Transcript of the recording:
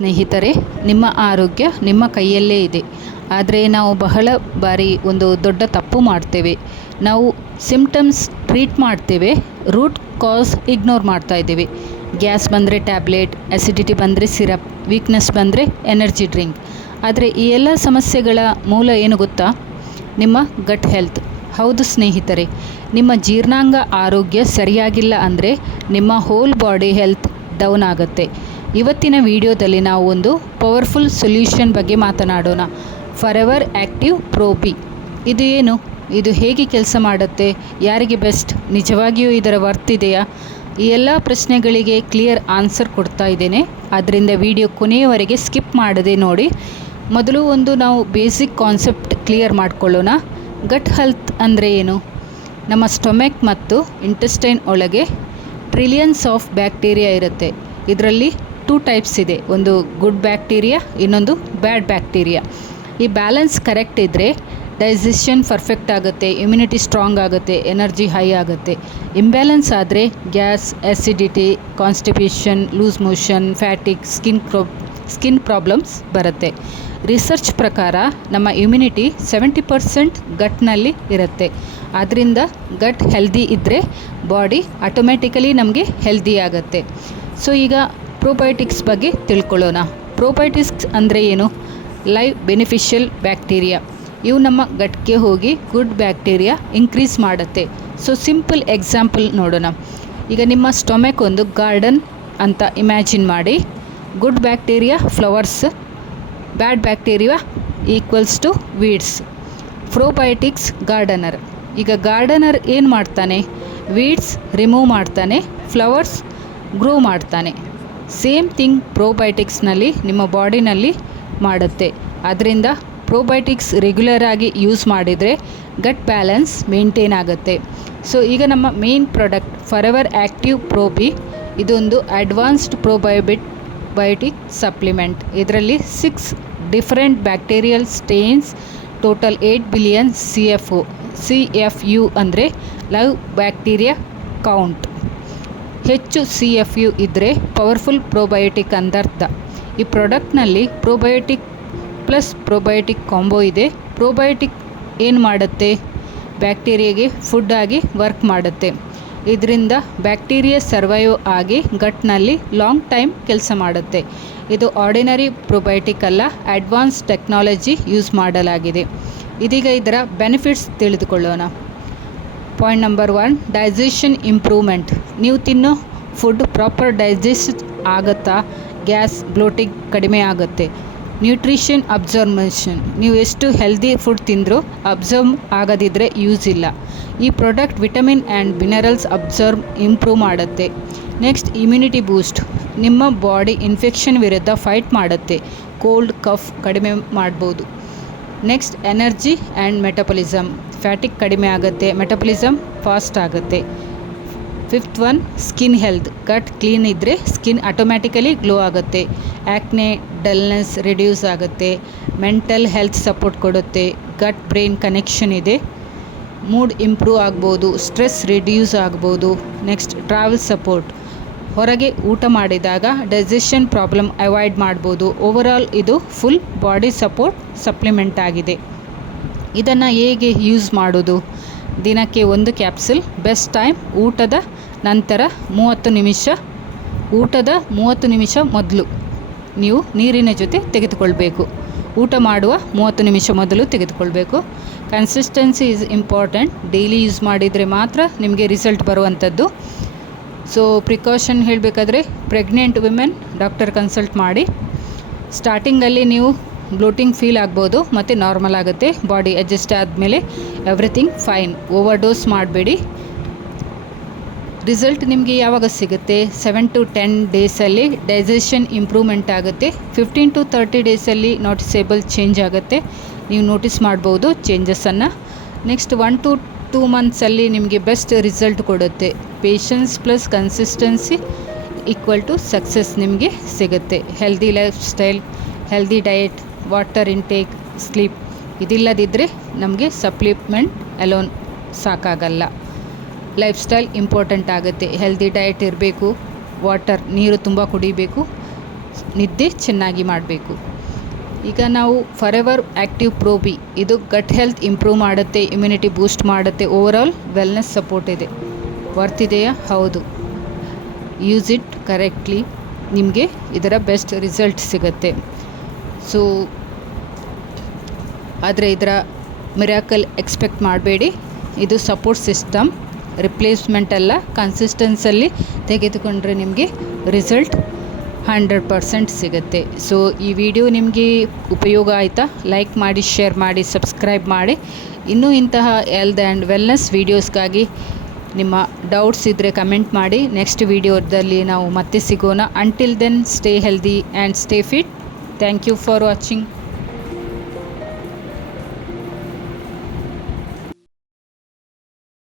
ಸ್ನೇಹಿತರೆ, ನಿಮ್ಮ ಆರೋಗ್ಯ ನಿಮ್ಮ ಕೈಯಲ್ಲೇ ಇದೆ. ಆದರೆ ನಾವು ಬಹಳ ಬಾರಿ ಒಂದು ದೊಡ್ಡ ತಪ್ಪು ಮಾಡ್ತೇವೆ. ನಾವು ಸಿಂಪ್ಟಮ್ಸ್ ಟ್ರೀಟ್ ಮಾಡ್ತೇವೆ, ರೂಟ್ ಕಾಸ್ ಇಗ್ನೋರ್ ಮಾಡ್ತಾ ಇದ್ದೇವೆ. ಗ್ಯಾಸ್ ಬಂದರೆ ಟ್ಯಾಬ್ಲೆಟ್, ಅಸಿಡಿಟಿ ಬಂದರೆ ಸಿರಪ್, ವೀಕ್ನೆಸ್ ಬಂದರೆ ಎನರ್ಜಿ ಡ್ರಿಂಕ್. ಆದರೆ ಈ ಎಲ್ಲ ಸಮಸ್ಯೆಗಳ ಮೂಲ ಏನು ಗೊತ್ತಾ? ನಿಮ್ಮ ಗಟ್ ಹೆಲ್ತ್. ಹೌದು ಸ್ನೇಹಿತರೆ, ನಿಮ್ಮ ಜೀರ್ಣಾಂಗ ಆರೋಗ್ಯ ಸರಿಯಾಗಿಲ್ಲ ಅಂದರೆ ನಿಮ್ಮ ಹೋಲ್ ಬಾಡಿ ಹೆಲ್ತ್ ಡೌನ್ ಆಗುತ್ತೆ. ಇವತ್ತಿನ ವಿಡಿಯೋದಲ್ಲಿ ನಾವು ಒಂದು ಪವರ್ಫುಲ್ ಸೊಲ್ಯೂಷನ್ ಬಗ್ಗೆ ಮಾತನಾಡೋಣ. Forever active pro B. ಇದು ಏನು? ಇದು ಹೇಗೆ ಕೆಲಸ ಮಾಡುತ್ತೆ? ಯಾರಿಗೆ ಬೆಸ್ಟ್? ನಿಜವಾಗಿಯೂ ಇದರ ವರ್ತ್ ಇದೆಯಾ? ಈ ಎಲ್ಲ ಪ್ರಶ್ನೆಗಳಿಗೆ ಕ್ಲಿಯರ್ ಆನ್ಸರ್ ಕೊಡ್ತಾ ಇದ್ದೇನೆ. ಆದ್ದರಿಂದ ವಿಡಿಯೋ ಕೊನೆಯವರೆಗೆ ಸ್ಕಿಪ್ ಮಾಡದೆ ನೋಡಿ. ಮೊದಲು ನಾವು ಬೇಸಿಕ್ ಕಾನ್ಸೆಪ್ಟ್ ಕ್ಲಿಯರ್ ಮಾಡ್ಕೊಳ್ಳೋಣ. ಗಟ್ ಹೆಲ್ತ್ ಅಂದರೆ ಏನು? ನಮ್ಮ ಸ್ಟೊಮೆಕ್ ಮತ್ತು ಇಂಟೆಸ್ಟೈನ್ ಒಳಗೆ ಟ್ರಿಲಿಯನ್ಸ್ ಆಫ್ ಬ್ಯಾಕ್ಟೀರಿಯಾ ಇರುತ್ತೆ. ಇದರಲ್ಲಿ 2 ಟೈಪ್ಸ್ ಇದೆ. ಒಂದು ಗುಡ್ ಬ್ಯಾಕ್ಟೀರಿಯಾ, ಇನ್ನೊಂದು ಬ್ಯಾಡ್ ಬ್ಯಾಕ್ಟೀರಿಯಾ. ಈ ಬ್ಯಾಲೆನ್ಸ್ ಕರೆಕ್ಟ್ ಇದ್ದರೆ ಡೈಜೆಷನ್ ಪರ್ಫೆಕ್ಟ್ ಆಗುತ್ತೆ, ಇಮ್ಯುನಿಟಿ ಸ್ಟ್ರಾಂಗ್ ಆಗುತ್ತೆ, ಎನರ್ಜಿ ಹೈ ಆಗುತ್ತೆ. ಇಂಬ್ಯಾಲೆನ್ಸ್ ಆದರೆ gas, acidity, constipation, loose motion, fatigue, skin problems ಬರುತ್ತೆ. ರಿಸರ್ಚ್ ಪ್ರಕಾರ ನಮ್ಮ ಇಮ್ಯುನಿಟಿ 70% ಗಟ್ನಲ್ಲಿ ಇರುತ್ತೆ. ಆದ್ದರಿಂದ ಗಟ್ ಹೆಲ್ದಿ ಇದ್ದರೆ ಬಾಡಿ ಆಟೋಮ್ಯಾಟಿಕಲಿ ನಮಗೆ ಹೆಲ್ದಿ ಆಗುತ್ತೆ. ಸೊ ಈಗ ಪ್ರೋಬಯೋಟಿಕ್ಸ್ ಬಗ್ಗೆ ತಿಳ್ಕೊಳ್ಳೋಣ. ಪ್ರೋಬಯೋಟಿಕ್ಸ್ ಅಂದರೆ ಏನು? Live beneficial bacteria. ಇವು ನಮ್ಮ ಗಟ್ಗೆ ಹೋಗಿ ಗುಡ್ ಬ್ಯಾಕ್ಟೀರಿಯಾ ಇನ್ಕ್ರೀಸ್ ಮಾಡುತ್ತೆ. ಸೊ ಸಿಂಪಲ್ ಎಕ್ಸಾಂಪಲ್ ನೋಡೋಣ. ಈಗ ನಿಮ್ಮ ಸ್ಟೊಮೆಕ್ ಒಂದು ಗಾರ್ಡನ್ ಅಂತ ಇಮ್ಯಾಜಿನ್ ಮಾಡಿ. Good bacteria flowers, bad bacteria equals to weeds. Probiotics gardener. ಈಗ ಗಾರ್ಡನರ್ ಏನು ಮಾಡ್ತಾನೆ? ವೀಡ್ಸ್ ರಿಮೂವ್ ಮಾಡ್ತಾನೆ, ಫ್ಲವರ್ಸ್ ಗ್ರೋ ಮಾಡ್ತಾನೆ. ಸೇಮ್ ಥಿಂಗ್ ಪ್ರೋಬಯೋಟಿಕ್ಸ್ನಲ್ಲಿ ನಿಮ್ಮ ಬಾಡಿನಲ್ಲಿ ಮಾಡುತ್ತೆ. ಅದರಿಂದ ಪ್ರೋಬಯೋಟಿಕ್ಸ್ ರೆಗ್ಯುಲರ್ ಆಗಿ ಯೂಸ್ ಮಾಡಿದರೆ ಗಟ್ ಬ್ಯಾಲೆನ್ಸ್ ಮೇಂಟೈನ್ ಆಗುತ್ತೆ. ಸೊ ಈಗ ನಮ್ಮ main product forever active pro B. ಇದೊಂದು ಅಡ್ವಾನ್ಸ್ಡ್ ಪ್ರೋಬಯೋಟಿಕ್ ಸಪ್ಲಿಮೆಂಟ್. ಇದರಲ್ಲಿ 6 different bacterial strains, total 8 billion CFU ಅಂದರೆ ಲೈವ್ ಬ್ಯಾಕ್ಟೀರಿಯಾ ಕೌಂಟ್. ಹೆಚ್ಚು CFU ಇದ್ದರೆ ಪವರ್ಫುಲ್ ಪ್ರೋಬಯೋಟಿಕ್ ಅಂದರ್ಥ. ಈ ಪ್ರಾಡಕ್ಟ್ನಲ್ಲಿ ಪ್ರೋಬಯೋಟಿಕ್ ಪ್ಲಸ್ ಪ್ರೋಬಯೋಟಿಕ್ ಕಾಂಬೋ ಇದೆ. ಪ್ರೋಬಯೋಟಿಕ್ ಏನು ಮಾಡುತ್ತೆ? ಬ್ಯಾಕ್ಟೀರಿಯಾಗೆ ಫುಡ್ ಆಗಿ ವರ್ಕ್ ಮಾಡುತ್ತೆ. ಇದರಿಂದ ಬ್ಯಾಕ್ಟೀರಿಯಾ ಸರ್ವೈವ್ ಆಗಿ ಗಟ್ನಲ್ಲಿ ಲಾಂಗ್ ಟೈಮ್ ಕೆಲಸ ಮಾಡುತ್ತೆ. ಇದು ಆರ್ಡಿನರಿ ಪ್ರೋಬಯೋಟಿಕ್ ಅಲ್ಲ, ಅಡ್ವಾನ್ಸ್ ಟೆಕ್ನಾಲಜಿ ಯೂಸ್ ಮಾಡಲಾಗಿದೆ. ಇದೀಗ ಇದರ ಬೆನಿಫಿಟ್ಸ್ ತಿಳಿದುಕೊಳ್ಳೋಣ. Point number 1, digestion improvement. ನೀವು ತಿನ್ನೋ ಫುಡ್ ಪ್ರಾಪರ್ ಡೈಜೆಸ್ಟ್ ಆಗುತ್ತಾ? ಗ್ಯಾಸ್, ಬ್ಲೋಟಿಂಗ್ ಕಡಿಮೆ ಆಗುತ್ತೆ. Nutrition absorption. ನೀವು ಎಷ್ಟು ಹೆಲ್ದಿ ಫುಡ್ ತಿಂದರೂ ಅಬ್ಸರ್ವ್ ಆಗದಿದ್ದರೆ ಯೂಸ್ ಇಲ್ಲ. ಈ product vitamin and minerals improve ಮಾಡುತ್ತೆ. Next, immunity boost. ನಿಮ್ಮ ಬಾಡಿ ಇನ್ಫೆಕ್ಷನ್ ವಿರುದ್ಧ ಫೈಟ್ ಮಾಡುತ್ತೆ. ಕೋಲ್ಡ್, ಕಫ್ ಕಡಿಮೆ ಮಾಡ್ಬೋದು. Next, energy and metabolism. Fatigue ಕಡಿಮೆ ಆಗುತ್ತೆ, ಮೆಟಬಲಿಸಮ್ ಫಾಸ್ಟ್ ಆಗುತ್ತೆ. 5th one, skin health. Gut clean ಇದ್ದರೆ ಸ್ಕಿನ್ ಆಟೋಮ್ಯಾಟಿಕಲಿ ಗ್ಲೋ ಆಗುತ್ತೆ. ಆ್ಯಕ್ನೆ, ಡಲ್ನೆಸ್ ರಿಡ್ಯೂಸ್ ಆಗುತ್ತೆ. ಮೆಂಟಲ್ ಹೆಲ್ತ್ ಸಪೋರ್ಟ್ ಕೊಡುತ್ತೆ. ಗಟ್ ಬ್ರೈನ್ ಕನೆಕ್ಷನ್ ಇದೆ, ಮೂಡ್ ಇಂಪ್ರೂವ್ ಆಗ್ಬೋದು, ಸ್ಟ್ರೆಸ್ ರಿಡ್ಯೂಸ್ ಆಗ್ಬೋದು. Next, travel support. ಹೊರಗೆ ಊಟ ಮಾಡಿದಾಗ ಡೈಜೆಷನ್ ಪ್ರಾಬ್ಲಮ್ ಅವಾಯ್ಡ್ ಮಾಡ್ಬೋದು. ಓವರಾಲ್ ಇದು ಫುಲ್ ಬಾಡಿ ಸಪೋರ್ಟ್ ಸಪ್ಲಿಮೆಂಟ್ ಆಗಿದೆ. ಇದನ್ನು ಹೇಗೆ ಯೂಸ್ ಮಾಡೋದು? ದಿನಕ್ಕೆ 1 ಕ್ಯಾಪ್ಸುಲ್. ಬೆಸ್ಟ್ ಟೈಮ್ ಊಟದ ನಂತರ 30 ನಿಮಿಷ. ಊಟದ 30 ನಿಮಿಷ ಮೊದಲು ನೀವು ನೀರಿನ ಜೊತೆ ತೆಗೆದುಕೊಳ್ಬೇಕು. ಊಟ ಮಾಡುವ 30 ನಿಮಿಷ ಮೊದಲು ತೆಗೆದುಕೊಳ್ಬೇಕು. Consistency is important. Daily use ಮಾಡಿದರೆ ಮಾತ್ರ ನಿಮಗೆ ರಿಸಲ್ಟ್ ಬರುವಂಥದ್ದು. ಸೊ ಪ್ರಿಕಾಷನ್ ಹೇಳಬೇಕಾದ್ರೆ, ಪ್ರೆಗ್ನೆಂಟ್ ವಿಮೆನ್ ಡಾಕ್ಟರ್ ಕನ್ಸಲ್ಟ್ ಮಾಡಿ. ಸ್ಟಾರ್ಟಿಂಗಲ್ಲಿ ನೀವು ಬ್ಲೋಟಿಂಗ್ ಫೀಲ್ ಆಗ್ಬೋದು, ಮತ್ತು ನಾರ್ಮಲ್ ಆಗುತ್ತೆ. ಬಾಡಿ ಅಡ್ಜಸ್ಟ್ ಆದಮೇಲೆ ಎವ್ರಿಥಿಂಗ್ ಫೈನ್. ಓವರ್ ಡೋಸ್ ಮಾಡಬೇಡಿ. ರಿಸಲ್ಟ್ ನಿಮಗೆ ಯಾವಾಗ ಸಿಗುತ್ತೆ? 7 to 10 ಡೇಸಲ್ಲಿ ಡೈಜೆಷನ್ ಇಂಪ್ರೂವ್ಮೆಂಟ್ ಆಗುತ್ತೆ. 15 to 30 ಡೇಸಲ್ಲಿ ನೋಟಿಸೇಬಲ್ ಚೇಂಜ್ ಆಗುತ್ತೆ. ನೀವು ನೋಟಿಸ್ ಮಾಡ್ಬೋದು ಚೇಂಜಸನ್ನು. ನೆಕ್ಸ್ಟ್ 1 to 2 ಮಂತ್ಸಲ್ಲಿ ನಿಮಗೆ ಬೆಸ್ಟ್ ರಿಸಲ್ಟ್ ಕೊಡುತ್ತೆ. Patience plus consistency equal to success ನಿಮಗೆ ಸಿಗುತ್ತೆ. Healthy lifestyle, healthy diet, water intake, sleep ಇದಿಲ್ಲದಿದ್ದರೆ ನಮಗೆ ಸಪ್ಲಿಮೆಂಟ್ ಅಲೋನ್ ಸಾಕಾಗಲ್ಲ. ಲೈಫ್ ಸ್ಟೈಲ್ ಇಂಪಾರ್ಟೆಂಟ್ ಆಗುತ್ತೆ. ಹೆಲ್ದಿ ಡಯಟ್ ಇರಬೇಕು, ವಾಟರ್ ನೀರು ತುಂಬ ಕುಡಿಬೇಕು, ನಿದ್ದೆ ಚೆನ್ನಾಗಿ ಮಾಡಬೇಕು. ಈಗ ನಾವು ಫಾರೆವರ್ ಆ್ಯಕ್ಟಿವ್ ಪ್ರೋ ಬಿ, ಇದು ಗಟ್ ಹೆಲ್ತ್ ಇಂಪ್ರೂವ್ ಮಾಡುತ್ತೆ, ಇಮ್ಯುನಿಟಿ ಬೂಸ್ಟ್ ಮಾಡುತ್ತೆ, ಓವರಾಲ್ ವೆಲ್ನೆಸ್ ಸಪೋರ್ಟ್ ಇದೆ. ವರ್ತ್ ಇದೆಯಾ? ಹೌದು. ಯೂಸ್ ಇಟ್ ಕರೆಕ್ಟ್ಲಿ, ನಿಮಗೆ ಇದರ ಬೆಸ್ಟ್ ರಿಸಲ್ಟ್ ಸಿಗುತ್ತೆ. ಸೊ ಆದರೆ ಇದರ ಮಿರಾಕಲ್ ಎಕ್ಸ್ಪೆಕ್ಟ್ ಮಾಡಬೇಡಿ. ಇದು ಸಪೋರ್ಟ್ ಸಿಸ್ಟಮ್, ರಿಪ್ಲೇಸ್ಮೆಂಟ್ ಅಲ್ಲ. ಕನ್ಸಿಸ್ಟೆನ್ಸಲ್ಲಿ ತೆಗೆದುಕೊಂಡ್ರೆ ನಿಮಗೆ ರಿಸಲ್ಟ್ 100% ಸಿಗುತ್ತೆ. ಸೊ ಈ ವಿಡಿಯೋ ನಿಮಗೆ ಉಪಯೋಗ ಆಯಿತಾ? ಲೈಕ್ ಮಾಡಿ, ಶೇರ್ ಮಾಡಿ, ಸಬ್ಸ್ಕ್ರೈಬ್ ಮಾಡಿ. ಇನ್ನೂ ಇಂತಹ ಹೆಲ್ತ್ ಆ್ಯಂಡ್ ವೆಲ್ನೆಸ್ ವೀಡಿಯೋಸ್ಗಾಗಿ ನಿಮ್ಮ ಡೌಟ್ಸ್ ಇದ್ದರೆ ಕಮೆಂಟ್ ಮಾಡಿ. ನೆಕ್ಸ್ಟ್ ವಿಡಿಯೋದಲ್ಲಿ ನಾವು ಮತ್ತೆ ಸಿಗೋಣ. Until then, stay healthy and stay fit. Thank you for watching.